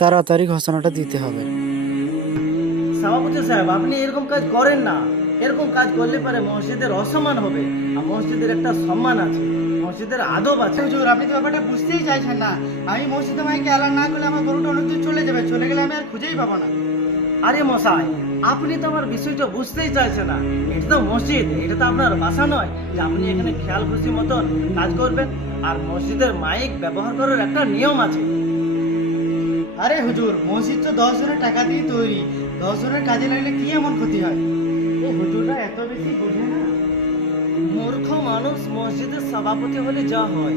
তাড়াতাড়ি ঘোষণাটা দিতে হবে। সভাপতি সাহেব, আপনি এরকম কাজ করেন না। এরকম কাজ করলে পারে মসজিদের অসম্মান হবে। আর মসজিদের একটা সম্মান আছে, মসজিদের আদব আছে। হুজুর, আপনি তো ব্যাপারটা বুঝতেই চাইছেন না। আমি মসজিদে মাইকে অ্যালান না করলে আমার গরুটা অনেক দূর চলে যাবে, চলে গেলে আমি আর খুঁজেই পাবো না। আরে মশাই, আপনি তো আমার বিষয়টা বুঝতেই চাইছেন না। এটা তো মসজিদ, এটা তো আপনার বাসা নয় যে আপনি এখানে খেয়াল খুশি মতন কাজ করবেন। আর মসজিদের মাইক ব্যবহার করার একটা নিয়ম আছে। আরে হুজুর, মসজিদ তো 10 জনের টাকা দিয়ে তৈরি, 10 জনের কাজে লাগলে কি এমন ক্ষতি হয়? এই হুজুররা এত বেশি বোঝে না। মূর্খ মানুষ মসজিদের সভাপতি হলে যা হয়।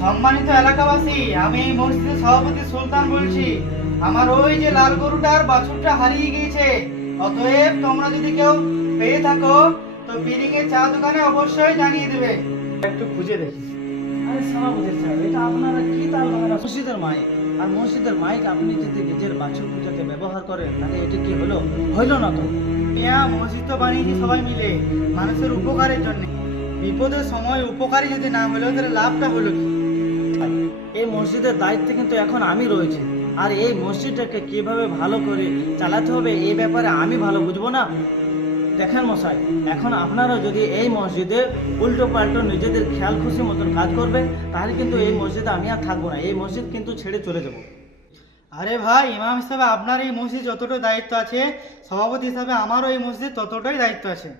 সম্মানিত এলাকাবাসী, আমি এই মসজিদের সভাপতি সুলতান বলছি। আমার ওই যে লাল গরুটার বাছুরটা হারিয়ে গিয়েছে। অতএব তোমরা যদি কেউ পেয়ে থাকো তো বিরিঙে চা দোকানে অবশ্যই জানিয়ে দেবে। একটু খুঁজে দেখি। আরে সভাপতি সাহেব, এটা আপনারা কি তাল বাগানা? মসজিদের মাইক, আর মসজিদের মাইক আপনি যদি নিজের বাছুর পূজাতে ব্যবহার করেন তাহলে এটা কি হলো? হইল না তো। মিয়া, মসজিদ তো বানিয়েছি সবাই মিলে মানুষের উপকারের জন্য। বিপদের সময় উপকারী যদি না হলো তাহলে লাভটা হলো কি? এই মসজিদের দায়িত্বে কিন্তু এখন আমি রয়েছি। আর এই মসজিদটাকে কিভাবে ভালো করে চালাতে হবে এই ব্যাপারে আমি ভালো বুঝবো না? দেখেন মশাই, এখন আপনারা যদি এই মসজিদে উল্টো পাল্টো নিজেদের খেয়াল খুশি মতন কাজ করবেন তাহলে কিন্তু এই মসজিদে আমি আর থাকবো না। এই মসজিদ কিন্তু ছেড়ে চলে যাবো। আরে ভাই, ইমাম হিসাবে আপনার এই মসজিদ যতটা দায়িত্ব আছে, সভাপতি হিসাবে আমারও এই মসজিদ ততটাই দায়িত্ব আছে।